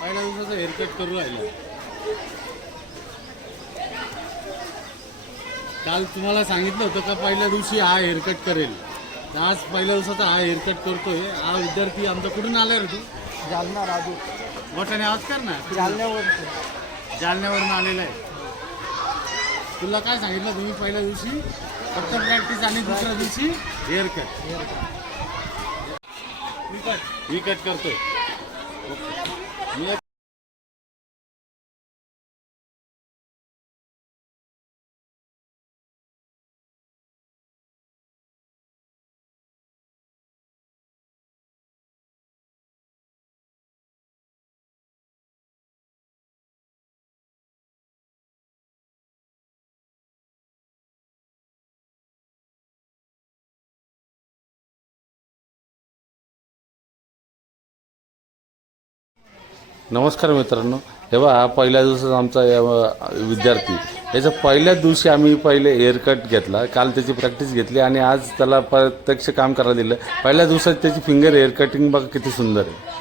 पहिल्या दिवसाचा हेअरकट करू राहिला. काल तुम्हाला सांगितलं होतं का पहिल्या दिवशी हा हेअरकट करेल. आज पहिल्या दिवसाचा हा हेअरकट करतोय. हा विद्यार्थी आमचा कुठून आला रे तू? जालना राजू. मोठ्याने आवाज कर ना. जालन्यावरून आलेला आहे. तुला काय सांगितलं तुम्ही पहिल्या दिवशी? फक्त प्रॅक्टिस आणि दुसऱ्या दिवशी हेअरकट. ही कट करतोय. मी नमस्कार मित्रांनो, हे बघा हा पहिल्या दिवसाचा आमचा विद्यार्थी. याचा पहिल्याच दिवशी आम्ही पहिले हेअरकट घेतला. काल त्याची प्रॅक्टिस घेतली आणि आज त्याला प्रत्यक्ष काम करायला दिलं. पहिल्या दिवसात त्याची फिंगर हेअर कटिंग बघा किती सुंदर आहे.